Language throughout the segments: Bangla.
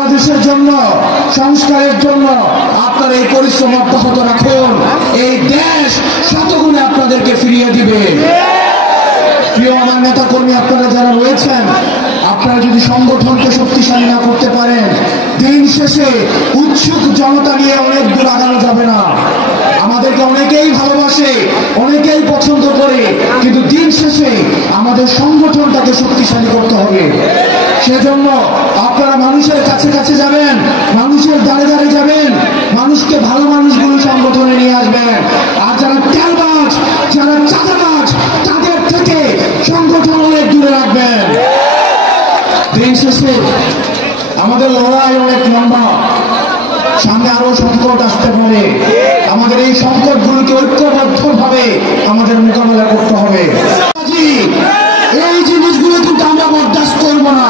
বাংলাদেশের জন্য, সংস্কারের জন্য আপনারা এই পরিশ্রম অব্যাহত রাখুন। এই দেশ শতগুণে আপনাদেরকে ফিরিয়ে দিবে। প্রিয় আমার নেতা কর্মী আপনারা যারা রয়েছেন, আপনারা যদি সংগঠনকে শক্তিশালী না করতে পারেন, দিন শেষে উৎসুক জনতা নিয়ে অনেক দূর আগানো যাবে না। আমাদেরকে অনেকেই ভালোবাসে, অনেকেই পছন্দ করে, কিন্তু দিন শেষে আমাদের সংগঠনটাকে শক্তিশালী করতে হবে। সেজন্য আপনারা মানুষের কাছে কাছে যাবেন, মানুষের দ্বারে দ্বারে যাবেন, মানুষকে ভালো মানুষগুলো সংগঠনে নিয়ে আসবেন। আর যারা তেলবাজ, যারা চাঁদাবাজ, তাদের থেকে সংগঠন অনেক দূরে রাখবেন। দিন শেষে আমাদের লড়াই অনেক লম্বা, সামনে আরো সংকট আসতে পারে। আমাদের এই সংকটগুলোকে ঐক্যবদ্ধভাবে আমাদের মোকাবেলা করতে হবে। এই জিনিসগুলো কিন্তু আমরা বরদাস্ত করব না।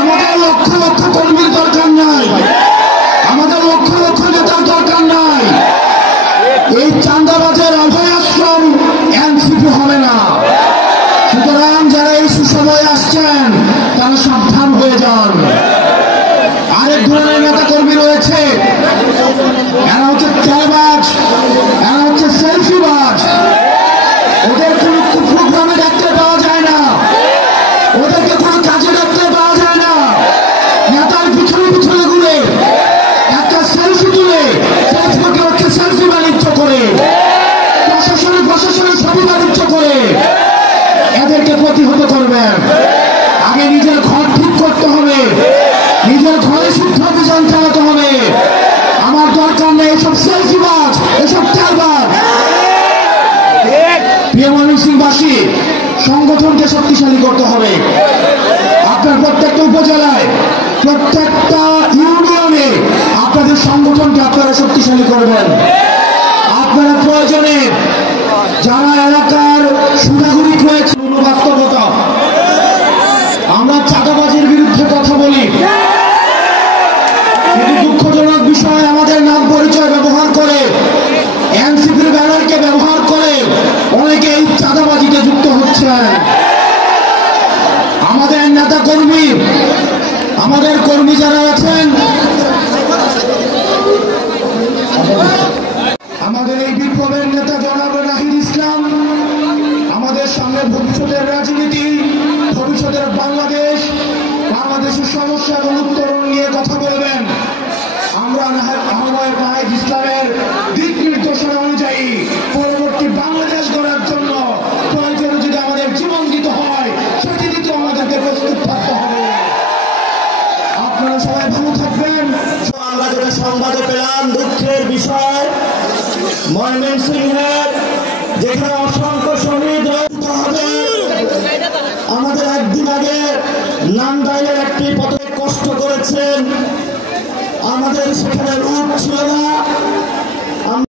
আমাদের লক্ষ লক্ষ কর্মীর দরকার নাই, আমাদের লক্ষ লক্ষ নেতার দরকার নাই। এই চাঁদাবাজের অভয় আশ্রম এনসিপি হবে না। সুতরাং যারা এই সুসময়ে আসছেন তারা সাবধান হয়ে যান। আরেক ধরনের নেতা কর্মী রয়েছে, এরা হচ্ছে তেলবাজ, এরা হচ্ছে সেলফিবাজ। ওদের কোনো প্রোগ্রামে দেখতে পাওয়া যায় না, ওদেরকে কোনো কাজে দেখতে পাওয়া যায় না। নেতার পিছনে পিছনে ঘুরে একটা সেলফি তুলে ফেসবুকে হচ্ছে সেলফি বাণিজ্য করে, প্রশাসনের ছবি বাণিজ্য করে। এদেরকে প্রতিহত করবেন। আগে নিজের ঘর ঠিক করতে হবে, নিজের ঘরে শুদ্ধ অভিযান চালাতে হবে। আমার দরকার নেই এসব সেলফিবাজ, এসব তেলবাজ। প্রিয় ময়মনসিংহবাসী, সংগঠনকে শক্তিশালী করতে হবে। আপনার প্রত্যেকটা উপজেলায়, প্রত্যেকটা ইউনিয়নে আপনাদের সংগঠনকে আপনারা শক্তিশালী করবেন। আপনারা প্রয়োজনে যারা এলাকার সুনাগরিক রয়েছে, বাস্তবতা আমরা চাঁদাবাজির বিরুদ্ধে কথা বলি, কিন্তু দুঃখজনক বিষয় আমাদের নাম পরিচয় ব্যবহার করে, এনসিপির ব্যানারকে ব্যবহার করে অনেকে এই চাঁদাবাজিতে যুক্ত হচ্ছেন। আমাদের নেতা কর্মী, আমাদের কর্মী যারা আছেন, আমাদের এই বিপ্লবের নেতা জনাব নাহিদ ইসলাম আমাদের সামনে ভবিষ্যতের রাজনীতি, ভবিষ্যতের বাংলাদেশ, বাংলাদেশের সমস্যা এবং উত্তরণ নিয়ে কথা বলবেন। আমরা আহ্বায়ক নাহিদ ইসলামের দিক নির্দেশনা অনুযায়ী পরবর্তী বাংলাদেশ গড়ার জন্য প্রয়োজনে যদি আমাদের জীবন দিতে হয়, সেটি দিতে আমাদেরকে প্রস্তুত থাকতে হবে। আপনারা সবাই ভালো থাকবেন। আমরা যেটা সংবাদে পেলাম, দুঃখের বিষয়, ময়মনসিংহের যেখানে অসংখ্য শহীদ হবে, আমাদের একদিন আগে নান্দাইলের একটি পথে কষ্ট করেছেন, আমাদের সেখানে রূপ ছিল না,